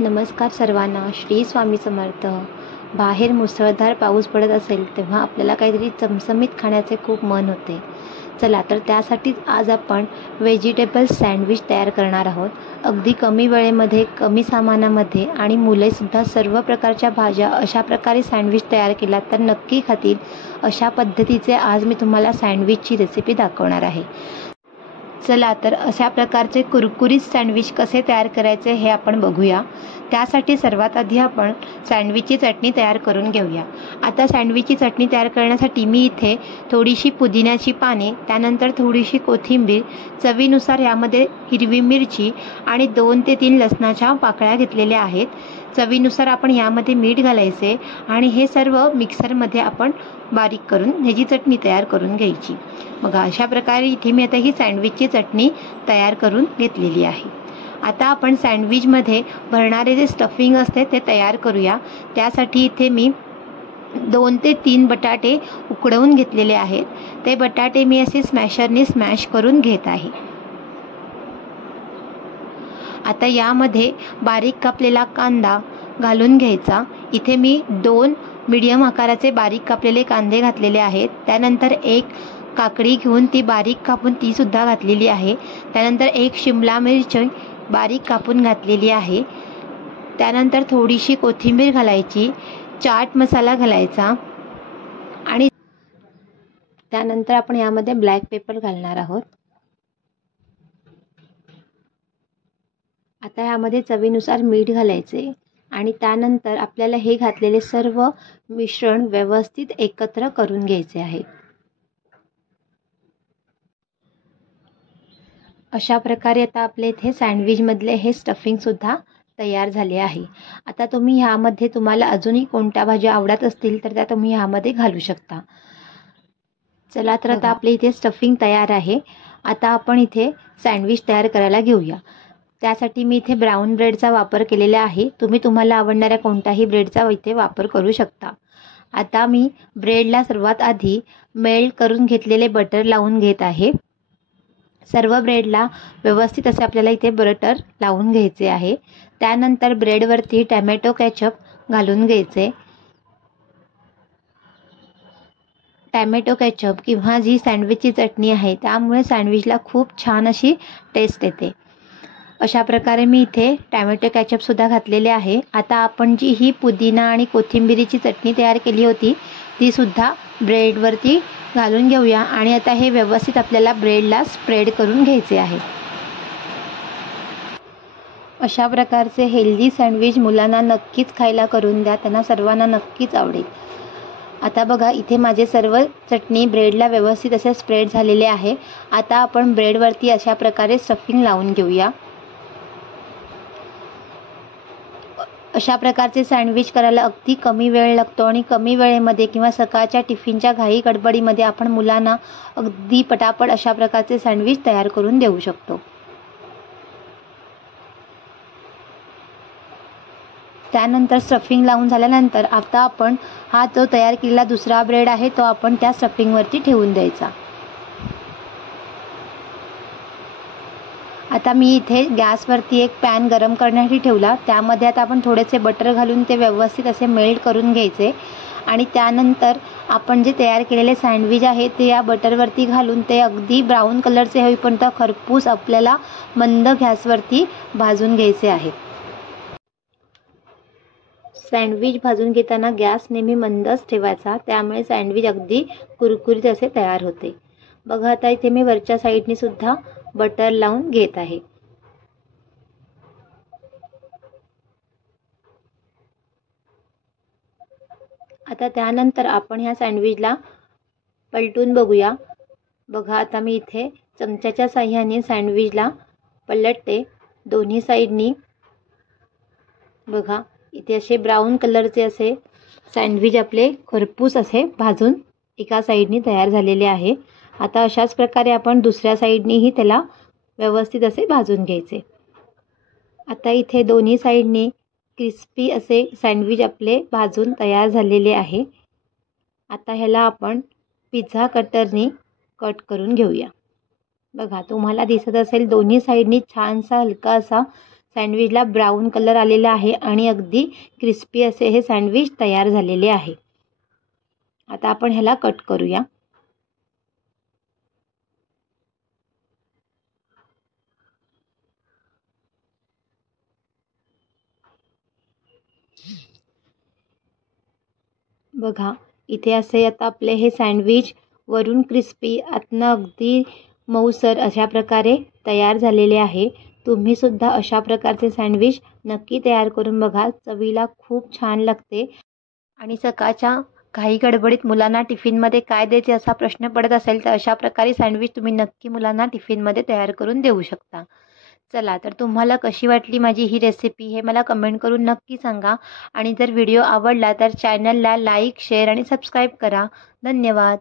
नमस्कार सर्वांना. श्री स्वामी समर्थ. बाहेर मुसळधार पाऊस पडत असेल तेव्हा आपल्याला काहीतरी चमचमीत खाण्याचे खूप मन होते. चला तर त्यासाठीच आज आपण व्हेजिटेबल सँडविच तयार करणार आहोत. अगदी कमी वेळेमध्ये, कमी सामानामध्ये आणि मुलेसुद्धा सर्व प्रकारच्या भाज्या अशा प्रकारे सँडविच तयार केला तर नक्की खातील. अशा पद्धतीचे आज मी तुम्हाला सँडविचची रेसिपी दाखवणार आहे. चला तर अशा प्रकारचे कुरकुरीत सँडविच कसे तयार करायचे हे आपण बघूया. त्यासाठी सर्वात आधी आपण सँडविचची चटणी तयार करून घेऊया. आता सँडविचची चटणी तयार करण्यासाठी मी इथे थोडीशी पुदिन्याची पाने, त्यानंतर थोडीशी कोथिंबीर, चवीनुसार यामध्ये हिरवी मिरची आणि 2 ते 3 लसणाच्या पाकळ्या घेतलेल्या आहेत. चवीनुसार आपण यामध्ये मीठ घालायचे आणि हे सर्व मिक्सरमध्ये आपण बारीक करून ह्याची चटणी तयार करून घ्यायची. बघा अशा प्रकारे इथे मी आता ही सँडविचची चटणी तयार करून घेतलेली आहे. आता आपण सँडविचमध्ये भरणारे जे स्टफिंग असते ते तयार करूया. त्यासाठी इथे मी 2 ते 3 बटाटे उकडवून घेतलेले आहेत. ते बटाटे मी असे स्मॅशरने स्मॅश करून घेत आहे. आता यामध्ये बारीक कापलेला कांदा घालून घ्यायचा. इथे मी 2 मीडियम आकाराचे बारीक कापलेले कांदे घातलेले आहेत. त्यानंतर 1 काकडी घेऊन ती बारीक कापून ती सुद्धा घातलेली आहे. त्यानंतर 1 शिमला मिरची बारीक कापून घातलेली आहे. त्यानंतर थोडीशी कोथिंबीर घालायची, चाट मसाला घालायचा आणि त्यानंतर आपण यामध्ये ब्लॅक पेपर घालणार आहोत. आता यामध्ये चवीनुसार मीठ घालायचे आणि त्यानंतर आपल्याला हे घातलेले सर्व मिश्रण व्यवस्थित एकत्र करून घ्यायचे आहे. अशा प्रकारे आता आपले इथे सँडविचमधले हे स्टफिंगसुद्धा तयार झाले आहे. आता तुम्ही ह्यामध्ये तुम्हाला अजूनही कोणत्या भाज्या आवडत असतील तर त्या तुम्ही ह्यामध्ये घालू शकता. चला तर आता आपले इथे स्टफिंग तयार आहे. आता आपण इथे सँडविच तयार करायला घेऊया. त्यासाठी मी इथे ब्राऊन ब्रेडचा वापर केलेला आहे. तुम्ही तुम्हाला आवडणाऱ्या कोणत्याही ब्रेडचा इथे वापर करू शकता. आता मी ब्रेडला सर्वात आधी मेल्ट करून घेतलेले बटर लावून घेत आहे. सर्व ब्रेडला व्यवस्थित असे आपल्याला इथे बटर लावून घ्यायचे आहे. त्यानंतर ब्रेडवरती टॅमॅटो केचप घालून घ्यायचे. टॅमॅटो केचप किंवा जी सँडविचची चटणी आहे त्यामुळे सँडविचला खूप छान अशी टेस्ट येते. अशा प्रकारे मी इथे टॅमॅटो केचपसुद्धा घातलेले आहे. आता आपण जी ही पुदिना आणि कोथिंबिरीची चटणी तयार केली होती ती सुद्धा ब्रेडवरती घालून घेऊया आणि आता हे व्यवस्थित आपल्याला ब्रेडला स्प्रेड करून घ्यायचे आहे. अशा प्रकारचे हेल्दी सँडविच मुलांना नक्कीच खायला करून द्या. त्यांना सर्वांना नक्कीच आवडेल. आता बघा इथे माझे सर्व चटणी ब्रेडला व्यवस्थित असे स्प्रेड झालेले आहे. आता आपण ब्रेडवरती अशा प्रकारे स्टफिंग लावून घेऊया. अशा प्रकारचे सँडविच करायला अगदी कमी वेळ लागतो आणि कमी वेळेमध्ये किंवा सकाळच्या टिफिनच्या घाई गडबडीमध्ये आपण मुलांना अगदी पटापट अशा प्रकारचे सँडविच तयार करून देऊ शकतो. त्यानंतर स्टफिंग लावून झाल्यानंतर आता आपण हा जो तयार केलेला दुसरा ब्रेड आहे तो आपण त्या स्टफिंगवरती ठेवून द्यायचा. आता मी इथे गॅसवरती एक पॅन गरम करण्यासाठी ठेवला. त्यामध्ये आता आपण थोडेसे बटर घालून ते व्यवस्थित असे मेल्ट करून घ्यायचे आणि त्यानंतर आपण जे तयार केलेले सँडविच आहे ते या बटरवरती घालून ते अगदी ब्राऊन कलरचे होईपर्यंत खरपूस आपल्याला मंद गॅसवरती भाजून घ्यायचे आहे. सँडविच भाजून घेताना गॅस नेहमी मंदच ठेवायचा, त्यामुळे सँडविच अगदी कुरकुरीत असे तयार होते. बघा आता इथे मी वरच्या साईडने सुद्धा बटर लावून घेत आहे. आता त्यानंतर आपण ह्या सँडविचला पलटून बघूया. बघा आता मी इथे चमच्याच्या साह्याने सँडविचला पलटते दोन्ही साईडनी. बघा इथे असे ब्राऊन कलरचे असे सँडविच आपले खरपूस असे भाजून एका साईडनी तयार झालेले आहे. आता अशाच प्रकारे आपण दुसऱ्या साईडनीही त्याला व्यवस्थित असे भाजून घ्यायचे. आता इथे दोन्ही साईडनी क्रिस्पी असे सँडविच आपले भाजून तयार झालेले आहे. आता ह्याला आपण पिझ्झा कटरनी कट करून घेऊया. बघा तुम्हाला दिसत असेल दोन्ही साईडनी छानसा हलका असा सँडविचला ब्राऊन कलर आलेला आहे आणि अगदी क्रिस्पी असे हे सँडविच तयार झालेले आहे. आता आपण ह्याला कट करूया. बघा, इथे असे आता आपले हे सँडविच वरून क्रिस्पी आतनं अगदी मऊसर अशा प्रकारे तयार झालेले आहे. तुम्ही सुद्धा अशा प्रकारचे सँडविच नक्की तयार करून बघा. चवीला खूप छान लागते. आणि सकाळच्या घाई गडबडीत मुलांना टिफिनमध्ये काय द्यायचे असा प्रश्न पडत असेल तर अशा प्रकारे सँडविच तुम्ही नक्की मुलांना टिफिनमध्ये तयार करून देऊ शकता. चला तर तुम्हाला कशी वाटली माझी ही रेसिपी हे मला कमेंट करून नक्की सांगा. आणि जर व्हिडिओ आवडला तर चॅनलला लाईक, शेअर आणि सबस्क्राईब करा. धन्यवाद.